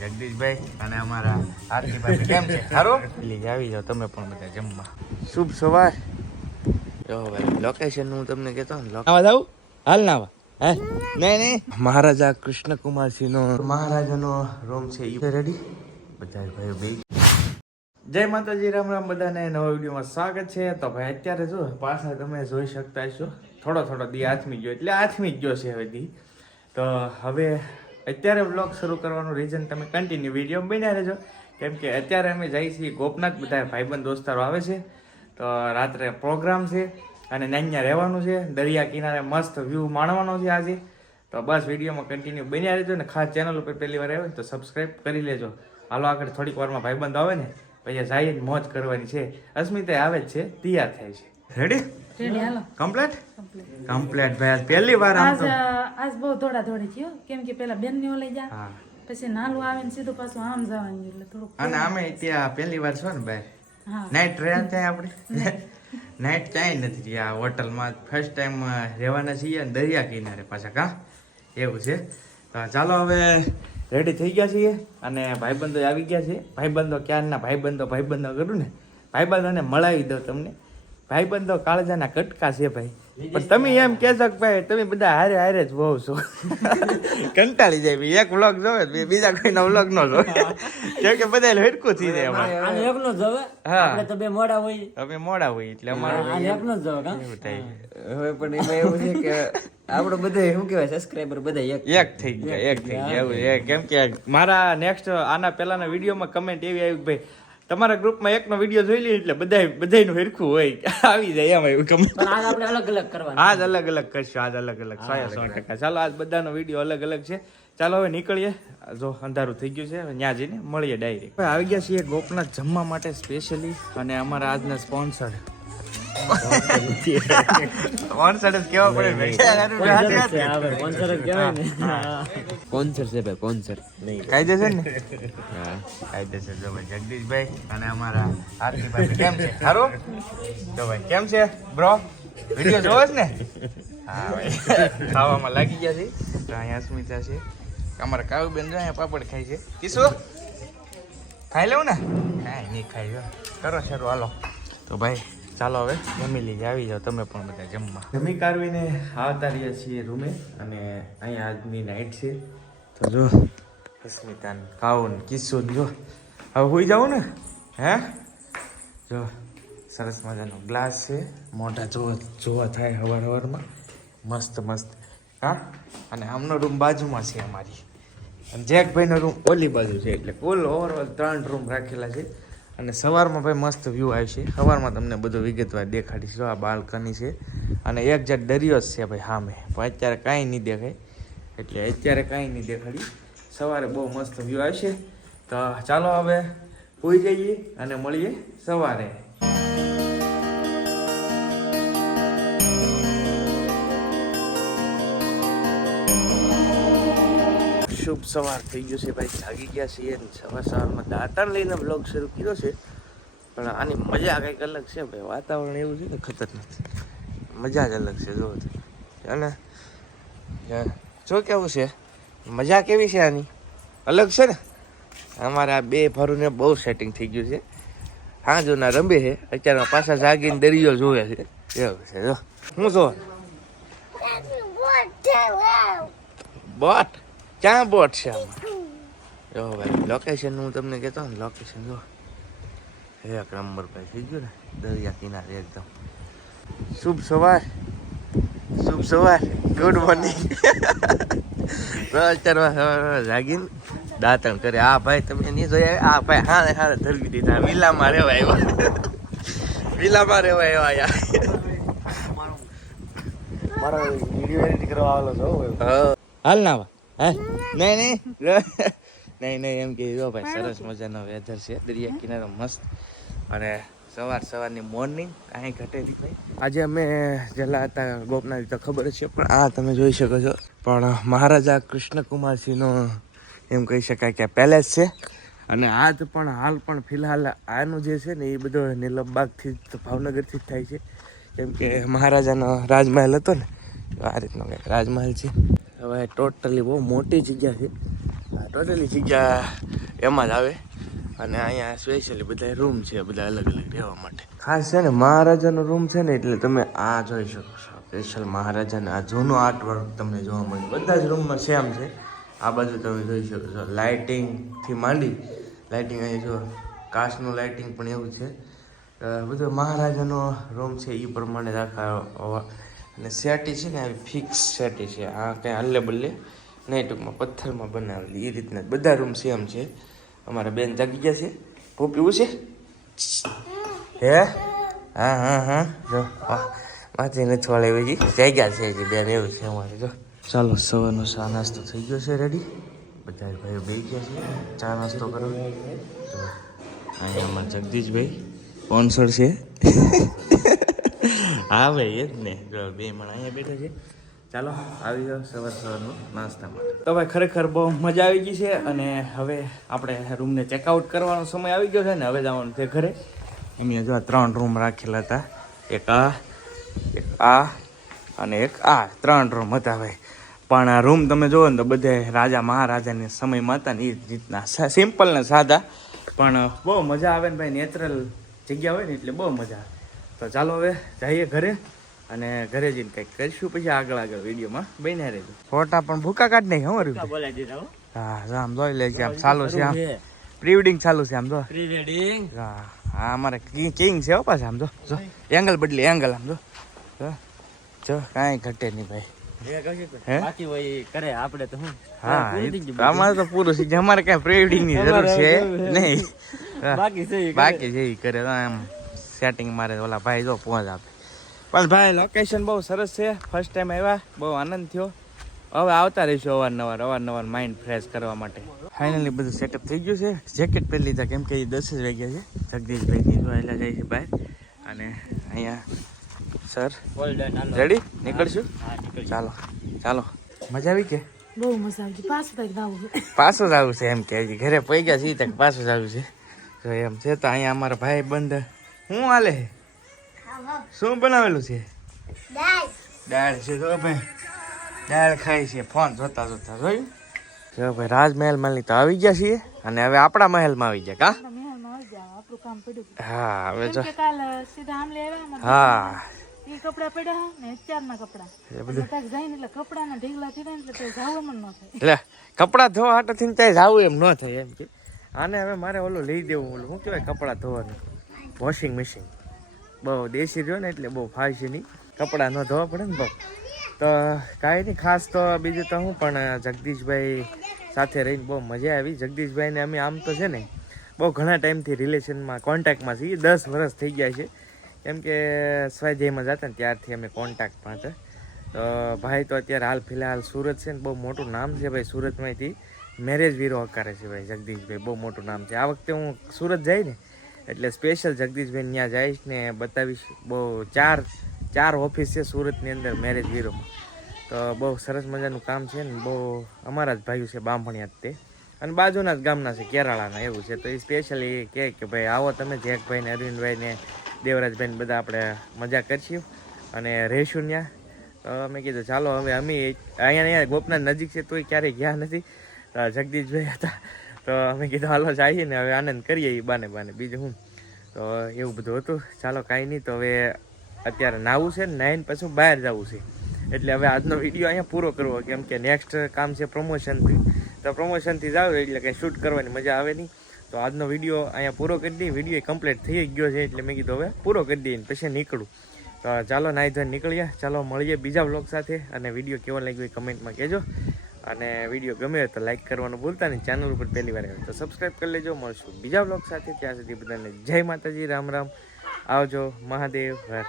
જગદીશભાઈ અને અમારા આરતીભાઈ કેમ છે? સારું? પ્લીઝ આવી જાઓ તમે પણ બધા જમવા. શુભ સવાર. જો ભાઈ લોકેશન હું તમને કહેતો ને આવા જાવ હાલ ના આવા હે નહીં મહારાજા કૃષ્ણકુમારસિંહનો મહારાજાનો રૂમ છે એ રેડી બધા ભાઈઓ બે. જય માતાજી, રામ રામ બધાને. નવા વિડીયોમાં સ્વાગત છે. તો ભાઈ અત્યારે જો પાછા તમે જોઈ શકતા છો થોડો દી આથમી ગયો એટલે આથમી જ ગયો છે હવે દી. તો હવે અત્યારે વ્લોગ શરૂ કરવાનું રીઝન તમે કન્ટિન્યુ વિડીયો બન્યા રહેજો, કેમ કે અત્યારે અમે જઈએ છીએ ગોપનાથ. બધા ભાઈબંધ દોસ્તારો આવે છે તો રાત્રે પ્રોગ્રામ છે અને ત્યાં રહેવાનું છે. દરિયા કિનારે મસ્ત વ્યૂ માણવાનો છે આજે. તો બસ વિડીયોમાં કન્ટિન્યુ બન્યા રહેજો ને ખાસ ચેનલ ઉપર પહેલી વાર આવે તો સબસ્ક્રાઈબ કરી લેજો. હાલો આગળ થોડીક વારમાં ભાઈબંધ આવે ને પછી જઈને મોજ કરવાની છે. અસ્મિતા આવે જ છે, તૈયાર થાય છે. રેડી હાલો કમ્પ્લીટ ભાઈ પહેલી વાર આજ બહુ દોડા દોડી થયો, કેમ કે પેલા બેન ને લઈ જા હા પછી નાલું આવે ને સીધું પાછું આમ જવાનું એટલે થોડુંક. અને અમે ત્યાં પહેલી વાર છો ને ભાઈ હા નાઈટ રહ્યા ત્યાં આપણે નાઈટ ક્યાંય નથી રહ્યા. હોટલમાં ફર્સ્ટ ટાઈમ રહેવાના છીએ અને દરિયા કિનારે પાછા કા એવું છે. તો ચાલો હવે રેડી થઈ ગયા છીએ અને ભાઈબંધો આવી ગયા છે. ભાઈબંધો ક્યારના ભાઈબંધો કરું ને ભાઈબંધોને મળાવી દો તમને. ભાઈબંધો કાળજાના કટકા છે ભાઈ, પણ તમે એમ કહેશો કે ભાઈ તમે બધા હારે જ બહુ છો. કંટાળી જાય ભાઈ, એક વ્લોગ જોવે બીજા કોઈના વ્લોગ નો જોવે, કેમ કે બધા હેડકું થઈ જાય અમારે. આને એકનો જ જોવે. આપણે તો બે મોડા હોય. અમે મોડા હોય એટલે અમારું આને એકનો જ જોવે કા એવું થાય. હવે પણ એમાં એવું છે કે આપણે બધા શું કહેવાય સબસ્ક્રાઇબર બધા એક થઈ ગયા એવું છે. કેમ કે મારા નેક્સ્ટ આના પહેલાના વિડીયોમાં કમેન્ટ એવી આવી ભાઈ તમારા ગ્રુપમાં એકનો વિડીયો જોઈ લે એટલે બધાયનું હરખું હોય આવી જાય એમાં એવું કમેન્ટ. પણ આજ આપણે અલગ અલગ કરવાના. આજ અલગ અલગ કરશું, આજ અલગ 100%. ચાલો આજ બધાનો વિડીયો અલગ છે. ચાલો હવે નીકળીએ, જો અંધારું થઈ ગયું છે, ત્યાં જઈને મળીએ ડાયરેક્ટ. આવી ગયા છીએ ગોપનાથ જમવા માટે સ્પેશિયલી, અને અમારા આજના સ્પોન્સર સ્પોન્સર કેવા પડે સ્પોન્સર જ કહેવાય ને. સ્પોન્સર છે ભાઈ, સ્પોન્સર નહીં કાયદેસર ને. કાયદેસર. જો ભાઈ જગદીશભાઈ અને અમારા આરતીભાઈ કેમ છે? સારું? જો ભાઈ કેમ છે બ્રો? વિડીયો જોવો જ ને? હા ભાઈ ખાવામાં લાગી ગયા છે. તો અહીંયા અસ્મિતા છે, અમારા કાળુબેન જો અહીંયા પાપડ ખાય છે. કિશો ખાઈ લેવું ને? કાંઈ નહીં ખાઈ, કરો શરૂ હાલો. તો ભાઈ ચાલો હવે જમી લઈએ, આવી જાઓ તમે પણ બધા જમવા. જમી કાઢવીને આવતા રહ્યા છીએ રૂમે, અને અહીંયા આજની નાઈટ છે. તો જો અસ્મિતા ને કાઉન કિસ્સો જો હવે હોઈ જાવ ને. હે જો સરસ મજાનો ગ્લાસ છે, મોઢા જોવા થાય હવારમાં મસ્ત હા. અને આમનો રૂમ બાજુમાં છે અમારી, અને જેકભાઈનો રૂમ ઓલી બાજુ છે, એટલે કુલ ઓવરઓલ 3 રૂમ રાખેલા છે. અને સવારમાં ભાઈ મસ્ત વ્યૂ આવશે. સવારમાં તમને બધું વિગતવાર દેખાડીશ. આ બાલ્કની છે અને એક જટ દરિયો જ છે ભાઈ સામે, પણ અત્યારે કાંઈ નહીં દેખાય, એટલે અત્યારે કાંઈ નહીં દેખાડી. સવારે બહુ મસ્ત વ્યૂ આવશે. તો ચાલો હવે સૂઈ જઈએ અને મળીએ સવારે. શુભ સવાર થઈ ગયું છે ભાઈ, જાગી ગયા છીએ. સવારમાં દાંતણ લઈને બ્લોગ શરૂ કર્યો છે, પણ આની મજા કંઈક અલગ છે ભાઈ. વાતાવરણ એવું છે ને ખતરનાક, મજા જ અલગ છે. જો અને જો કેવું છે, મજા કેવી છે આની, અલગ છે ને. અમારા બે ભરુને બહુ સેટિંગ થઈ ગયું છે. હા જો ના રમે છે અત્યારમાં, પાછા જાગીને દરિયો જોવે છે એવું છે. જો હું જો બોટ ક્યાં બોટ છે આમાં? જો ભાઈ લોકેશન હું તમને કહેતો ને, લોકેશન જો એક નંબર ભાઈ થઈ ગયું ને, દરિયા કિનારે એકદમ. શુભ સવાર ગુડ મોર્નિંગ. અત્યારે જાગીને દાંતણ કરે. આ ભાઈ તમે નહીં જોયા? આ ભાઈ હારે ધરવી દીધા, વિલામાં રહેવા આવ્યા. મારો વિડીયો એડિટ કરવા આવેલો છો હાલ ના હે? નહીં એમ કે જો ભાઈ સરસ મજાનો વેધર છે, દરિયા કિનારો મસ્ત, અને સવારની મોર્નિંગ કાંઈ ઘટે નહીં ભાઈ. આજે અમે જેલા હતા ગોપનાથ તો ખબર જ છે, પણ આ તમે જોઈ શકો છો પણ મહારાજા કૃષ્ણકુમારસિંહનો એમ કહી શકાય કે પેલેસ છે. અને આજ પણ હાલ પણ ફિલહાલ આનું જે છે ને એ બધો નીલમબાગથી ભાવનગરથી જ થાય છે, કેમ કે મહારાજાનો રાજમહેલ હતો ને, આ રીતનો કંઈક રાજમહેલ છે. હવે ટોટલી બહુ મોટી જગ્યા છે. ટોટલી જગ્યા એમાં જ આવે અને અહીંયા સ્પેશિયલી બધા રૂમ છે બધા અલગ અલગ રહેવા માટે. ખાસ છે ને મહારાજાનો રૂમ છે ને એટલે તમે આ જોઈ શકો છો સ્પેશિયલ મહારાજાને આ જૂનો આર્ટ વર્ક તમને જોવા મળે. બધા જ રૂમમાં સેમ છે. આ બાજુ તમે જોઈ શકો છો લાઇટિંગથી માંડી લાઇટિંગ અહીંયા જો કાચનું લાઇટિંગ પણ એવું છે. બધો મહારાજાનો રૂમ છે એ પ્રમાણે રાખા અને સેટી છે ને આવી ફિક્સ સેટી છે. આ કંઈ હલ્લે બલ્લે નહીં, ટૂંકમાં પથ્થરમાં બનાવેલી એ રીતના બધા રૂમ સેમ છે. અમારા બેન જાગી ગયા છે. ભૂખ પીવું છે હે? હા હા હા જો માથી નથી વાળે એવી જાગ્યા છે હજી બેન એવું છે અમારે. જો ચાલો સવારનો ચા નાસ્તો થઈ ગયો છે રેડી. બધા ભાઈઓ બેસી ગયા છે ચા નાસ્તો કરો. અહીંયા અમારા જગદીશભાઈ સ્પોન્સર છે. હા ભાઈ એ જ ને બે માણસ અહીંયા બેઠા છે. ચાલો આવી જાઓ સવારનો નાસ્તા માટે. તો ભાઈ ખરેખર બહુ મજા આવી ગઈ છે અને હવે આપણે રૂમને ચેકઆઉટ કરવાનો સમય આવી ગયો છે ને હવે જવાનું છે ઘરે. એમ જો 3 રૂમ રાખેલા હતા. એક આ અને એક આ 3 રૂમ હતા ભાઈ. પણ આ રૂમ તમે જુઓ ને તો બધે રાજા મહારાજાને સમયમાં હતા ને એ રીતના સિમ્પલ ને સાદા પણ બહુ મજા આવે ને ભાઈ. નેચરલ જગ્યા હોય ને એટલે બહુ મજા આવે. તો ચાલો હવે જઈએ ઘરે અને ઘરે જઈને કંઈક કરીશું પછી આગળ વિડીયોમાં બન્યા રહેજો. ફોટા પણ ભૂકા કાઢ નહીં ખબર. હા આમ જોઈ લે છે આમ ચાલુ છે આમ પ્રી વેડિંગ ચાલુ છે આમ જો પ્રી વેડિંગ. હા અમારે કિંગ છે હો પાછા આમ જો જો એંગલ બદલી એંગલ આમ જો જો કાંઈ ઘટે નહીં ભાઈ. અમારે તો પૂરું છે અમારે કઈ પ્રી વેડિંગ ની જરૂર છે નહીં. બાકી છે એ કરે આમ સેટિંગ મારે ઓલા ભાઈ જો પહોંચ આપે. પણ ભાઈ લોકેશન બહુ સરસ છે. ફર્સ્ટ ટાઈમ આવ્યા બહુ આનંદ થયો. હવે આવતા રહીશું અવારનવાર માઇન્ડ ફ્રેશ કરવા માટે. ફાઇનલી બધું સેટઅપ થઈ ગયું છે. જેકેટ પહેરી લીધા કેમ કે એ 10 જ વાગ્યા છે. જગદીશભાઈ જોયેલા જાય છે બહાર અને અહીંયા સર રેડી નીકળશું. ચાલો ચાલો મજા આવી કે બહુ મજા આવી. પાછું જ આવું છે એમ કે હજી ઘરે પઈ ગયા છીએ તક પાછું જ આવ્યું છે. જો એમ છે તો અહીંયા અમારા ભાઈ બંધ શું હાલે શું બનાવેલું છે? દાળ છે. તો ભાઈ દાળ ખાઈ છે ફોન જોતા જોયું. જો ભાઈ રાજમહેલમાં તો આવી ગયા છીએ અને હવે આપણા મહેલમાં આવી ગયા કા. હા હવે જો હા કપડા પડ્યા ને 4 કપડા જાય એટલે કપડા ના ઢીગલા થઈ એટલે જવાનું ન થાય. એટલે કપડા ધોવા હાટે થઈને ત્યાં જાવું એમ ન થાય એમ કે આને હવે મારે ઓલું લઈ દેવું. ઓલું શું કહેવાય કપડા ધોવાનું વોશિંગ મશીન. બહુ દેશી રહ્યો ને એટલે બહુ ફાય નહીં. કપડાં ન ધોવા પડે ને બહુ. તો કાંઈ નહીં ખાસ તો બીજું તો હું પણ જગદીશભાઈ સાથે રહીને બહુ મજા આવી. જગદીશભાઈને અમે આમ તો છે ને બહુ ઘણા ટાઈમથી રિલેશનમાં કોન્ટેક્ટમાં છીએ. 10 વર્ષ થઈ ગયા છે. કેમ કે સ્વાધ્યાયમાં જતા ને ત્યારથી અમે કોન્ટેક્ટમાં હતા. તો ભાઈ તો અત્યારે હાલ ફિલહાલ સુરત છે ને બહુ મોટું નામ છે ભાઈ. સુરતમાંથી મેરેજ વીરો હકારે છે ભાઈ જગદીશભાઈ. બહુ મોટું નામ છે. આ વખતે હું સુરત જઈ ને એટલે સ્પેશિયલ જગદીશભાઈ ત્યાં જઈશ ને બતાવીશ. બહુ ચાર ઓફિસ છે સુરતની અંદર મેરેજ વીરોમાં. તો બહુ સરસ મજાનું કામ છે ને બહુ અમારા જ ભાઈઓ છે બામણિયા જ તે અને બાજુના જ ગામના છે કેરાળાના એવું છે. તો એ સ્પેશિયલી કહે કે ભાઈ આવો તમે જેકભાઈ ને અરવિંદભાઈ ને દેવરાજભાઈ ને બધા આપણે મજા કરીશું અને રહીશું ત્યાં. તો અમે કીધું ચાલો હવે અમે અહીંયા ગોપનાથ નજીક છે તોય ક્યારેય ગયા નથી. જગદીશભાઈ હતા તો અમે કીધું હાલો જઈએ ને હવે આનંદ કરીએ એ બાને બીજું હું. તો એવું બધું હતું. ચાલો કાંઈ નહીં. તો હવે અત્યારે નાવું છે ને નાઈને પછી બહાર જવું છે એટલે હવે આજનો વિડીયો અહીંયા પૂરો કરવો કેમ કે નેક્સ્ટ કામ છે પ્રમોશનથી. તો પ્રમોશનથી જાવ એટલે કંઈ શૂટ કરવાની મજા આવે નહીં. તો આજનો વિડીયો અહીંયા પૂરો કરી દઈએ. વિડીયો કમ્પ્લીટ થઈ ગયો છે એટલે મેં કીધું હવે પૂરો કરી દઈએ પછી નીકળું. તો ચાલો નાઈ ધોઈને નીકળીએ. ચાલો મળીએ બીજા વ્લોગ સાથે અને વિડીયો કેવો લાગ્યો એ કમેન્ટમાં કહેજો અને વિડીયો ગમે તો લાઈક કરવાનું ભૂલતા નહીં. ચેનલ ઉપર પહેલી વાર આવે તો સબસ્ક્રાઈબ કરી લેજો. મળશું બીજા વ્લોગ સાથે. ત્યાં સુધી બધાને જય માતાજી રામ રામ. આવજો મહાદેવ હર.